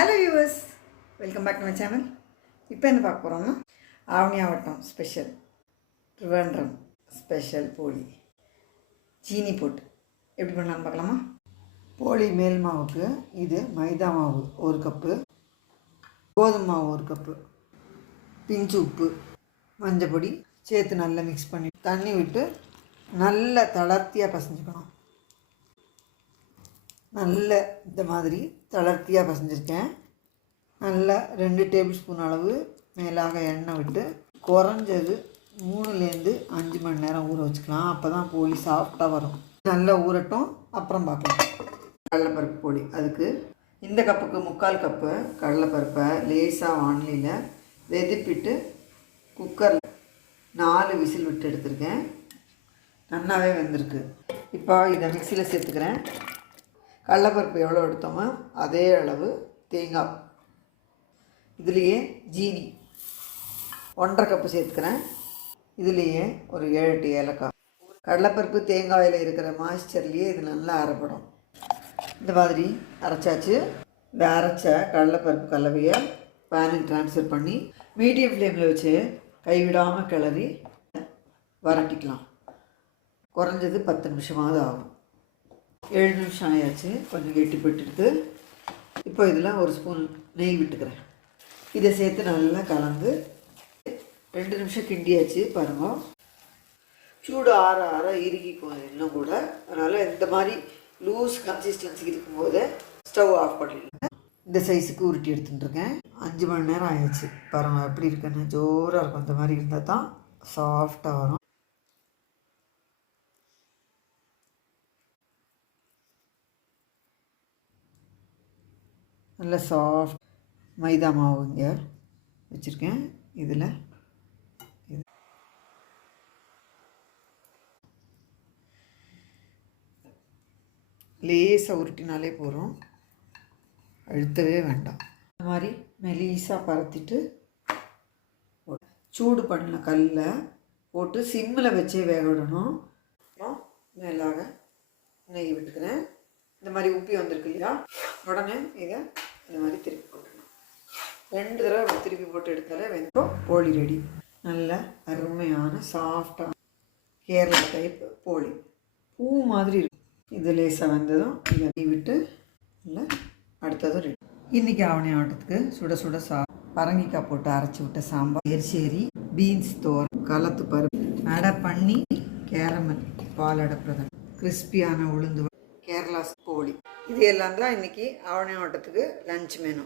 Hello viewers, welcome back to my channel. இப்போ என்ன பார்க்க போகிறோம்னா ஆவணியாவட்டம் ஸ்பெஷல் ட்ரிவாண்ட்ரம் ஸ்பெஷல் போலி சீனி போட்டு எப்படி பண்ணலான்னு பார்க்கலாமா? போலி மேல் மாவுக்கு இது மைதா மாவு 1 கப்பு, கோதுமை மாவு 1 கப்பு, பிஞ்சு உப்பு, மஞ்சள் பொடி சேர்த்து நல்லா மிக்ஸ் பண்ணி தண்ணி விட்டு நல்லா தளர்த்தியாக பசைஞ்சுக்கணும். நல்ல இந்த மாதிரி தளர்த்தியாக பசைஞ்சிருக்கேன். நல்லா 2 டேபிள் ஸ்பூன் அளவு மேலாக எண்ணெய் விட்டு குறைஞ்சது 3லேருந்து 5 மணி நேரம் ஊற வச்சுக்கலாம். அப்போ தான் போலி சாஃப்டாக வரும். நல்லா ஊறட்டும், அப்புறம் பார்க்கலாம். கடலைப்பருப்பு போலி, அதுக்கு இந்த கப்புக்கு 3/4 கப்பு கடலைப்பருப்பை லேசாக வானிலையில் வெதுப்பிட்டு குக்கரில் 4 விசில் விட்டு எடுத்துருக்கேன். நல்லாவே வெந்திருக்கு. இப்போ இதை மிக்சியில் சேர்த்துக்கிறேன். கடலைப்பருப்பு எவ்வளோ எடுத்தோமோ அதே அளவு தேங்காய், இதுலேயே ஜீனி 1/2 கப்பு சேர்த்துக்கிறேன். இதுலேயே ஒரு 7-8 ஏலக்காய். கடலைப்பருப்பு தேங்காயில் இருக்கிற மாய்ஸ்சர்லேயே இது நல்லா அரைப்படும். இந்த மாதிரி அரைச்சாச்சு. இந்த அரைச்ச கடலைப்பருப்பு கலவையை பேனுக்கு ட்ரான்ஸ்ஃபர் பண்ணி மீடியம் ஃப்ளேமில் வச்சு கைவிடாமல் கிளறி வரட்டிக்கலாம். குறைஞ்சது 10 நிமிஷமாவது ஆகும். 7 நிமிஷம் ஆயாச்சு. கொஞ்சம் கெட்டிப்பட்டுடுது. இப்போ இதில் 1 ஸ்பூன் நெய் விட்டுக்கிறேன். இதை சேர்த்து நல்லா கலந்து 2 நிமிஷம் கிண்டியாச்சு. பாருங்கள், சூடு ஆற ஆற இறுகிக்கும் இன்னும் கூட. அதனால் இந்த மாதிரி லூஸ் கன்சிஸ்டன்சி இருக்கும்போது ஸ்டவ் ஆஃப் பண்ணிடுங்க. இந்த சைஸுக்கு உருட்டி எடுத்துட்டுருக்கேன். 5 மணி நேரம் ஆயிடுச்சு. பாருங்கள் எப்படி இருக்குன்னு. ஜோராக இருக்கும். இந்த மாதிரி இருந்தால் தான் சாஃப்டாக வரும். நல்ல சாஃப்ட் மைதா மாவு இங்கே வச்சுருக்கேன். இதில் லேசாக உருட்டினாலே போதும், அழுத்தவே வேண்டாம். இந்த மாதிரி மெலிசாக பரத்திட்டு சூடு பண்ண கல்லில் போட்டு சிம்மில் வச்சே வேக விடணும். மேலாக நெய் விட்டுக்கிறேன். இந்த மாதிரி உப்பி வந்திருக்கு இல்லையா, உடனே இதை இந்த மாதிரி திருப்பி போட்டுடணும். 2 தடவை திருப்பி போட்டு எடுத்தாலே வெந்தோம் போலி ரெடி. நல்ல அருமையான சாஃப்டாக கேரளா டைப் போலி பூ மாதிரி இருக்கும். இது லேசாக வந்ததும் இதை விட்டு இல்லை அடுத்ததும் ரெடி. இன்றைக்கி ஆவணியாவட்டத்துக்கு சுட சுட பரங்கிக்காய் போட்டு அரைச்சி விட்ட சாம்பார், எரிசேரி, பீன்ஸ் தோரம், கலத்து பருப்பு, அடை பண்ணி, கேரமல் பாலடை பிரதம், கிறிஸ்பியான உளுந்து, கேரளா போலி, இது எல்லாம் தான் இன்றைக்கி ஆவணியாவட்டத்துக்கு லஞ்ச் மெனு.